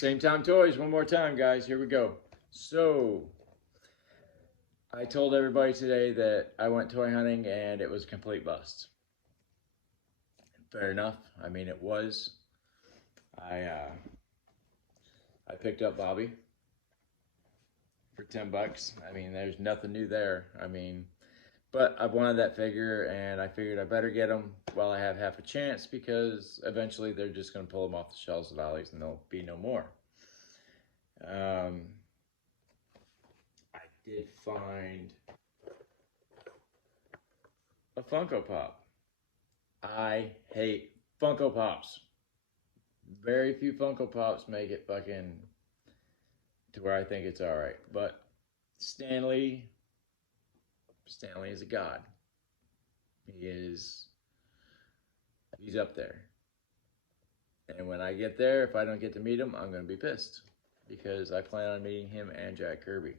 Same Time Toys, one more time, guys. Here we go. So, I told everybody today that I went toy hunting and it was a complete bust. Fair enough. I mean, it was. I picked up Bobby for $10. I mean, there's nothing new there. I mean, but I wanted that figure, and I figured I better get him while I have half a chance, because eventually they're just going to pull them off the shelves of Ollie's and there'll be no more. I did find a Funko Pop. I hate Funko Pops. Very few Funko Pops make it fucking to where I think it's all right. But Stanley is a god. He's up there. And when I get there, if I don't get to meet him, I'm going to be pissed, because I plan on meeting him and Jack Kirby.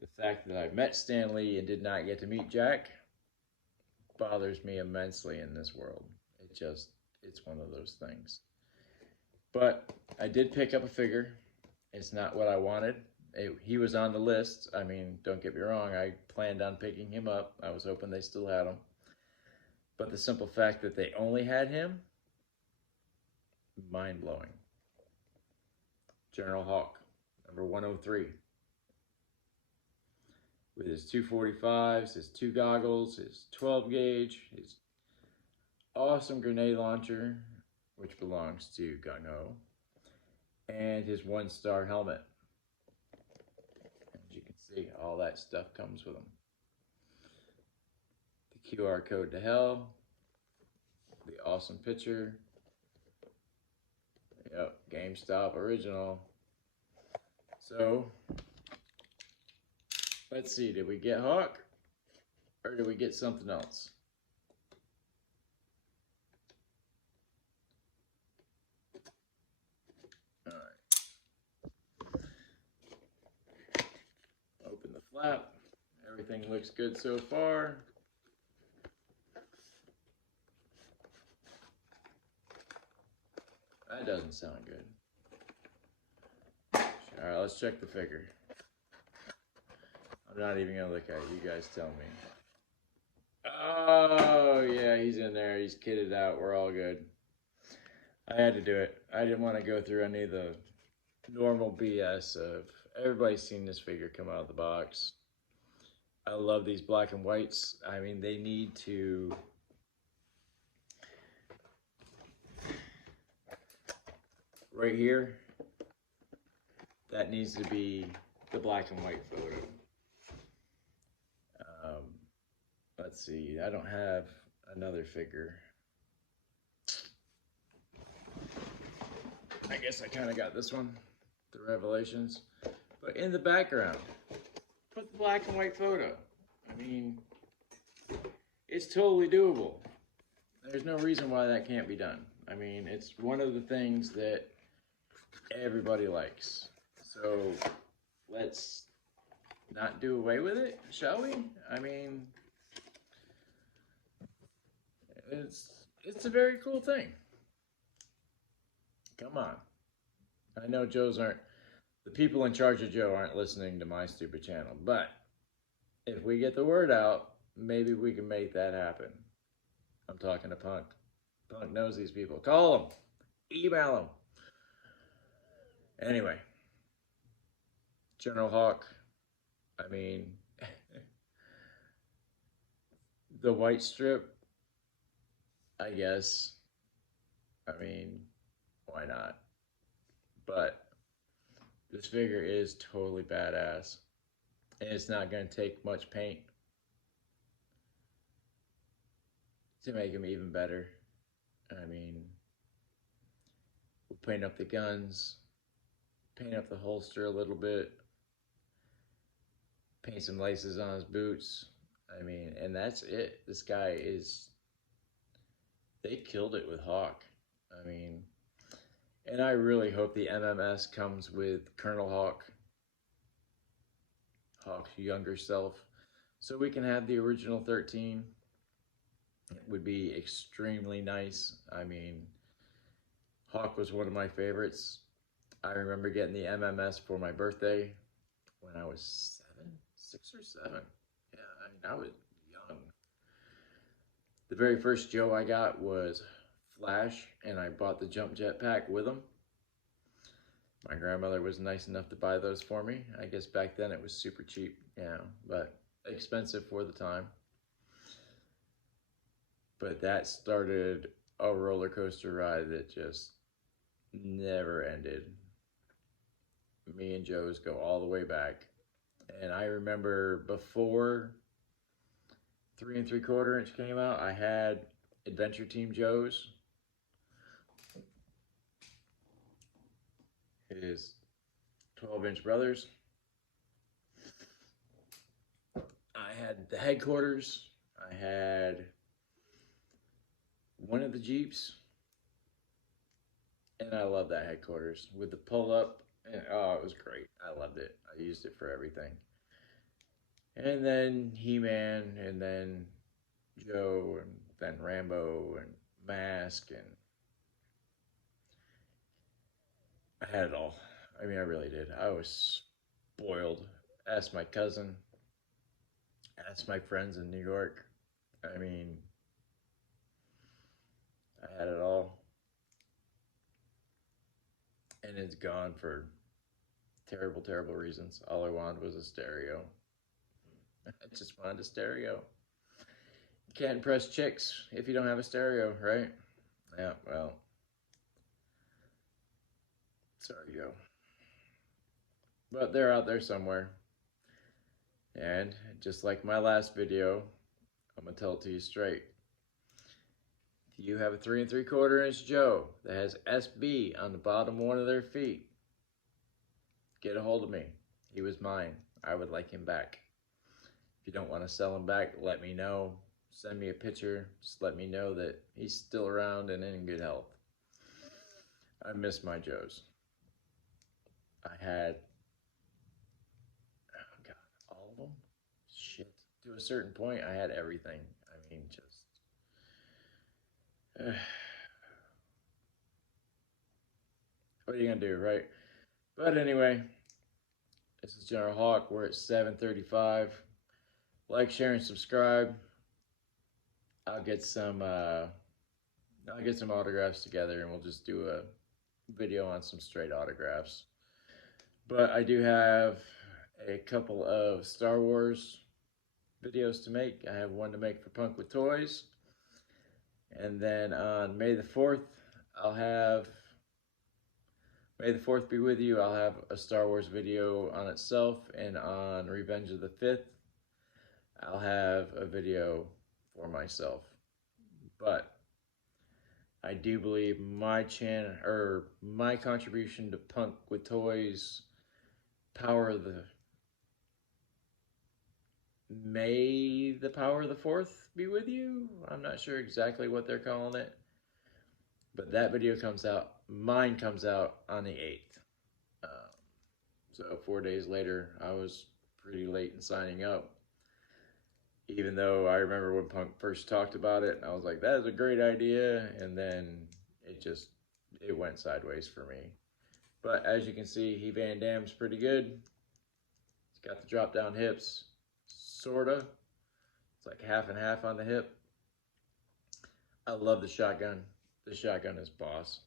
The fact that I met Stanley and did not get to meet Jack bothers me immensely in this world. It's one of those things. But I did pick up a figure. It's not what I wanted. He was on the list. I mean, don't get me wrong, I planned on picking him up. I was hoping they still had him. But the simple fact that they only had him, mind-blowing. General Hawk, number 103. With his 245s, his 2 goggles, his 12 gauge, his awesome grenade launcher, which belongs to Gung-Ho, and his 1-star helmet. As you can see, all that stuff comes with him. The QR code to hell, the awesome picture, yep, GameStop original. So, let's see, did we get Hawk, or did we get something else? Open the flap. Everything looks good so far. That doesn't sound good. All right, let's check the figure. I'm not even gonna look at it. You guys tell me. Oh, yeah, he's in there. He's kitted out. We're all good. I had to do it. I didn't want to go through any of the normal BS of everybody's seen this figure come out of the box. I love these black and whites. I mean, they need to right here, that needs to be the black and white photo. Let's see, I don't have another figure. I guess I kind of got this one, the Revelations. But in the background, put the black and white photo. I mean, it's totally doable. There's no reason why that can't be done. I mean, it's one of the things that everybody likes. So let's not do away with it, shall we? I mean, it's a very cool thing. Come on. I know the people in charge of Joe aren't listening to my stupid channel, but if we get the word out, maybe we can make that happen. I'm talking to Punk. Punk knows these people. Call them. Email them. Anyway. General Hawk. I mean, the white strip, I guess. I mean, why not? But this figure is totally badass. And it's not going to take much paint to make him even better. I mean, we'll paint up the guns, paint up the holster a little bit, paint some laces on his boots. I mean, and that's it. This guy they killed it with Hawk. I mean, and I really hope the MMS comes with Colonel Hawk, Hawk's younger self, so we can have the original 13. It would be extremely nice. I mean, Hawk was one of my favorites. I remember getting the MMS for my birthday when I was 6 or 7. Yeah, I mean, I was young. The very first Joe I got was Flash, and I bought the Jump Jet pack with him. My grandmother was nice enough to buy those for me. I guess back then it was super cheap, but expensive for the time. But that started a roller coaster ride that just never ended. Me and Joe's go all the way back. And I remember before 3 3/4 inch came out, I had Adventure Team Joe's. His 12-inch brothers. I had the headquarters. I had one of the Jeeps. And I love that headquarters with the pull up. And oh, it was great. I loved it. I used it for everything. And then He-Man, and then Joe, and then Rambo, and Mask, and I had it all. I mean, I really did. I was spoiled. Asked my cousin, asked my friends in New York. I mean, I had it all. And it's gone for terrible, terrible reasons. All I wanted was a stereo. I just wanted a stereo. You can't impress chicks if you don't have a stereo, right? Yeah, well. Sorry, Joe. But they're out there somewhere. And just like my last video, I'm going to tell it to you straight. If you have a 3 3/4 inch Joe that has SB on the bottom one of their feet, get a hold of me. He was mine. I would like him back. If you don't want to sell him back, let me know. Send me a picture. Just let me know that he's still around and in good health. I miss my Joes. I had, oh God, all of them? Shit. To a certain point, I had everything. I mean, just. What are you going to do, right? But anyway, this is General Hawk. We're at 7:35. Like, share, and subscribe. I'll get some autographs together, and we'll just do a video on some straight autographs. But I do have a couple of Star Wars videos to make. I have one to make for Punk with Toys. And then on May the 4th, May the 4th be with you. I'll have a Star Wars video on itself. And on Revenge of the 5th, I'll have a video for myself. But I do believe my channel, or my contribution to Punk with Toys, May the Power of the 4th be with you? I'm not sure exactly what they're calling it. But that video comes out, mine comes out on the 8th. So 4 days later, I was pretty late in signing up. Even though I remember when Punk first talked about it, I was like, that is a great idea. And then it went sideways for me. But as you can see, he Van Damme's pretty good. He's got the drop down hips, sorta. It's like half and half on the hip. I love the shotgun. The shotgun is boss.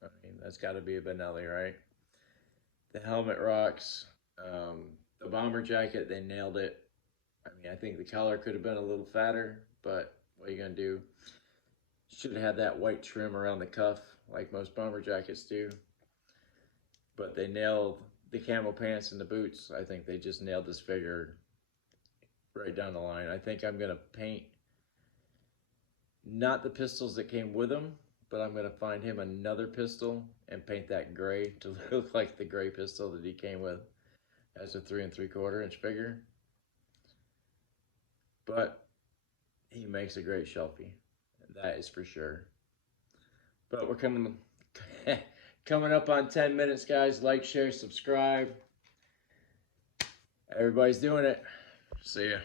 I mean, that's got to be a Benelli, right? The helmet rocks. The bomber jacket, they nailed it. I mean, I think the collar could have been a little fatter, but what are you going to do? Should have had that white trim around the cuff, like most bomber jackets do. But they nailed the camo pants and the boots. I think they just nailed this figure right down the line. I think I'm going to paint not the pistols that came with him, but I'm going to find him another pistol and paint that gray to look like the gray pistol that he came with as a 3 3/4 inch figure. But he makes a great shelfie. That is for sure. But we're coming up on 10 minutes, guys. Like, share, subscribe. Everybody's doing it. See ya.